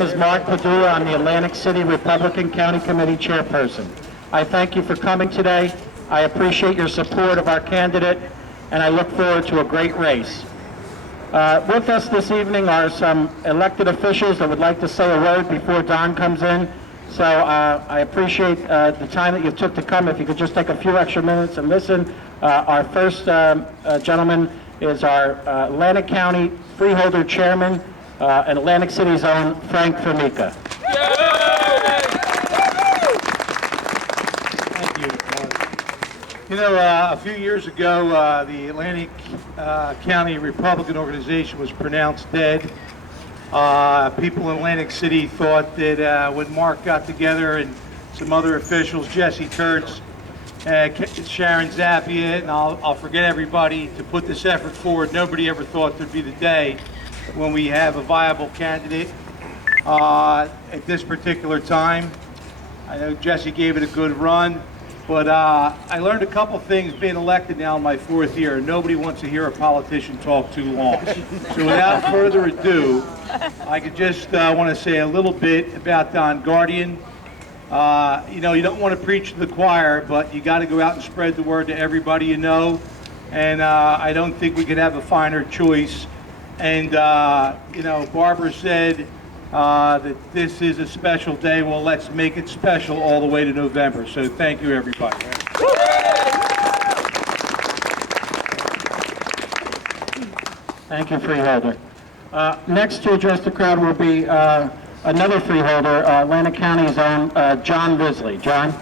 name is Mark Padula. I'm the Atlantic City Republican County Committee Chairperson. I thank you for coming today. I appreciate your support of our candidate, and I look forward to a great race. With us this evening are some elected officials that would like to say a word before Don comes in. So I appreciate the time that you took to come. If you could just take a few extra minutes and listen. Our first gentleman is our Atlantic County Freeholder Chairman and Atlantic City's own Frank Formica. Thank you. You know, a few years ago, the Atlantic County Republican organization was pronounced dead. People in Atlantic City thought that when Mark got together and some other officials, Jesse Kurtz, Sharon Zappia, and I'll forget everybody, to put this effort forward, nobody ever thought there'd be the day when we have a viable candidate at this particular time. I know Jesse gave it a good run, but I learned a couple things being elected now in my 4th year. Nobody wants to hear a politician talk too long. So without further ado, I could just want to say a little bit about Don Guardian. You know, you don't want to preach to the choir, but you got to go out and spread the word to everybody you know. And I don't think we could have a finer choice. And, you know, Barbara said that this is a special day. Well, let's make it special all the way to November. So thank you, everybody. Thank you, Freeholder. Next to address the crowd will be another Freeholder, Atlantic County's own John Risley. John?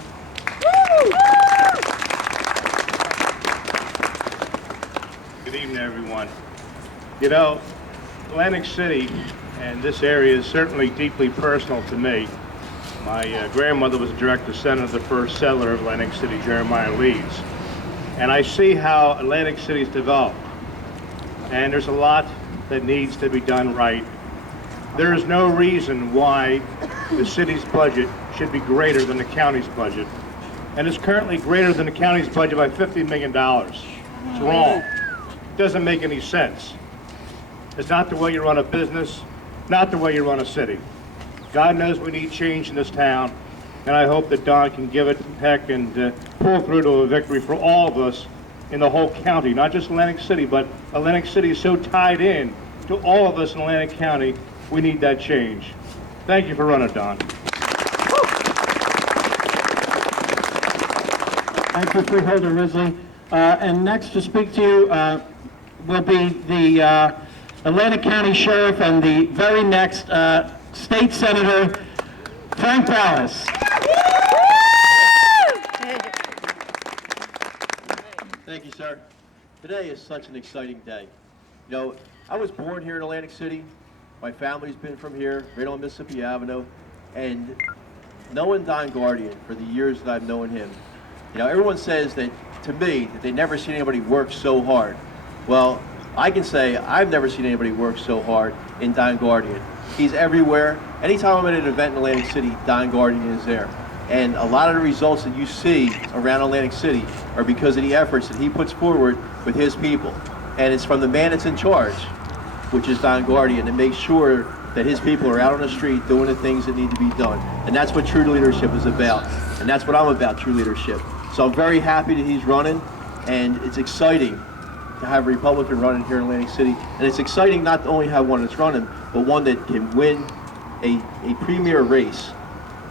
Good evening, everyone. You know, Atlantic City and this area is certainly deeply personal to me. My grandmother was a director senator of the first settler of Atlantic City, Jeremiah Leeds. And I see how Atlantic City's developed. And there's a lot that needs to be done right. There is no reason why the city's budget should be greater than the county's budget. And it's currently greater than the county's budget by $50 million. It's wrong. It doesn't make any sense. It's not the way you run a business, not the way you run a city. God knows we need change in this town, and I hope that Don can give it heck and pull through to a victory for all of us in the whole county, not just Atlantic City, but Atlantic City is so tied in to all of us in Atlantic County. We need that change. Thank you for running, Don. Thank you, Freeholder Risley. And next to speak to you will be the Atlantic County Sheriff and the very next State Senator, Frank Ballas. Thank you, sir. Today is such an exciting day. You know, I was born here in Atlantic City. My family's been from here, right on Mississippi Avenue. And knowing Don Guardian for the years that I've known him, you know, everyone says that, to me, that they never seen anybody work so hard. Well, I can say I've never seen anybody work so hard in Don Guardian. He's everywhere. Anytime I'm at an event in Atlantic City, Don Guardian is there. And a lot of the results that you see around Atlantic City are because of the efforts that he puts forward with his people. And it's from the man that's in charge, which is Don Guardian, to make sure that his people are out on the street doing the things that need to be done. And that's what true leadership is about. And that's what I'm about, true leadership. So I'm very happy that he's running, and it's exciting to have a Republican running here in Atlantic City. And it's exciting not to only have one that's running, but one that can win a premier race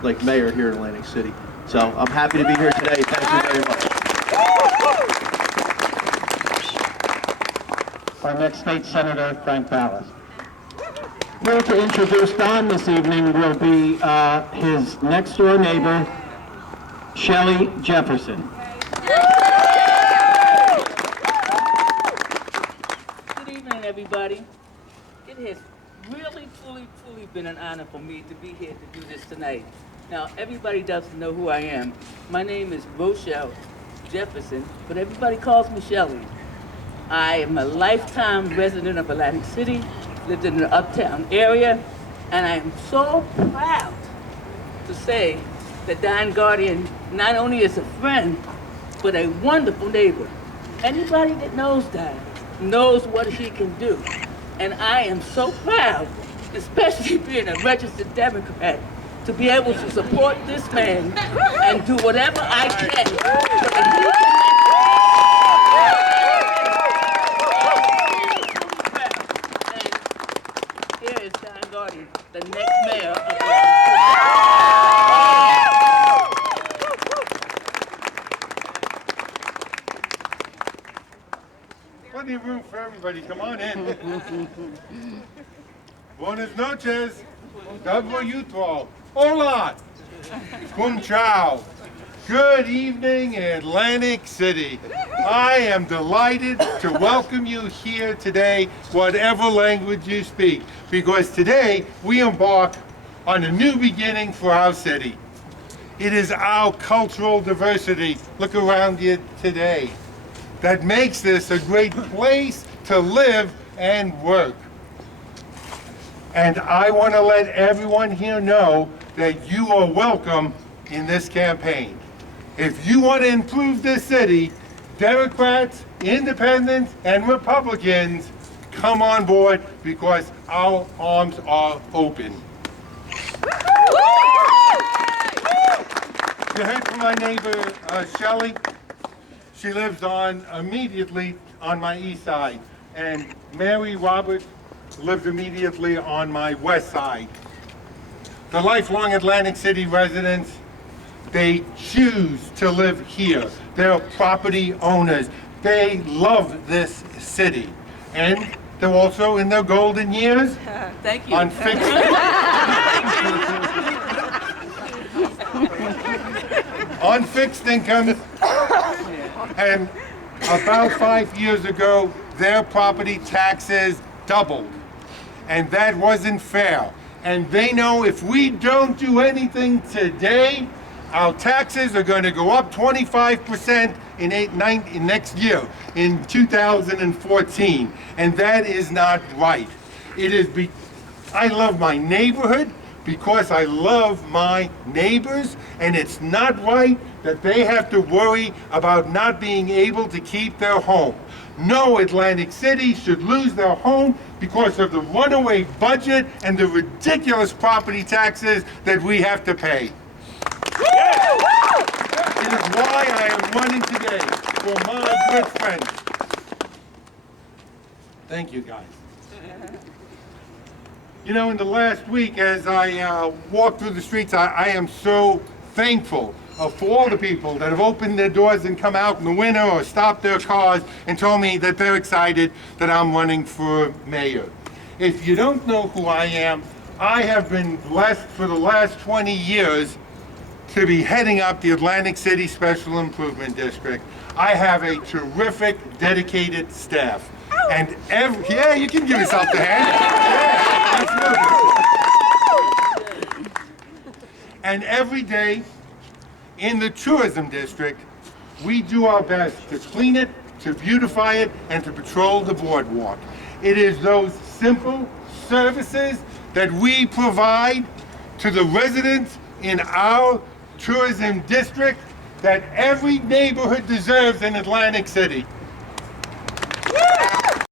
like mayor here in Atlantic City. So I'm happy to be here today. Thank you very much. Our next State Senator, Frank Ballas. Here to introduce Don this evening will be his next-door neighbor, Shelley Jefferson. Good evening, everybody. It has really, truly been an honor for me to be here to do this tonight. Now, everybody doesn't know who I am. My name is Rochelle Jefferson, but everybody calls me Shelley. I am a lifetime resident of Atlantic City, lived in the uptown area, and I am so proud to say that Don Guardian not only is a friend, but a wonderful neighbor. Anybody that knows Don knows what he can do. And I am so proud especially being a registered Democrat, to be able to support this man and do whatever I can so that he can make. And here is John Gordon, the next mayor of Atlantic Plenty of room for everybody. Come on in. Buenas noches. Dobro jutro. Hola. Cum chao. Good evening, Atlantic City. I am delighted to welcome you here today, whatever language you speak, because today we embark on a new beginning for our city. It is our cultural diversity, look around you today, that makes this a great place to live and work. And I want to let everyone here know that you are welcome in this campaign. If you want to improve this city, Democrats, Independents, and Republicans, come on board because our arms are open. You heard from my neighbor, Shelley. She lives immediately on my east side. And Mary Roberts lives immediately on my west side. The lifelong Atlantic City residents, they choose to live here. They're property owners. They love this city. And they're also in their golden years. Thank you. On fixed, on fixed income. And about 5 years ago, their property taxes doubled. And that wasn't fair. And they know if we don't do anything today, our taxes are going to go up 25% in next year, in 2014. And that is not right. I love my neighborhood because I love my neighbors, and it's not right that they have to worry about not being able to keep their home. No Atlantic City should lose their home because of the runaway budget and the ridiculous property taxes that we have to pay. It is why I am running today for my good friends. Thank you, guys. You know, in the last week, as I walked through the streets, I am so thankful for all the people that have opened their doors and come out in the winter or stopped their cars and told me that they're excited that I'm running for mayor. If you don't know who I am, I have been blessed for the last 20 years to be heading up the Atlantic City Special Improvement District. I have a terrific, dedicated staff. And yeah, you can give yourself the hand. Yeah, absolutely. And every day in the tourism district, we do our best to clean it, to beautify it, and to patrol the boardwalk. It is those simple services that we provide to the residents in our tourism district that every neighborhood deserves in Atlantic City.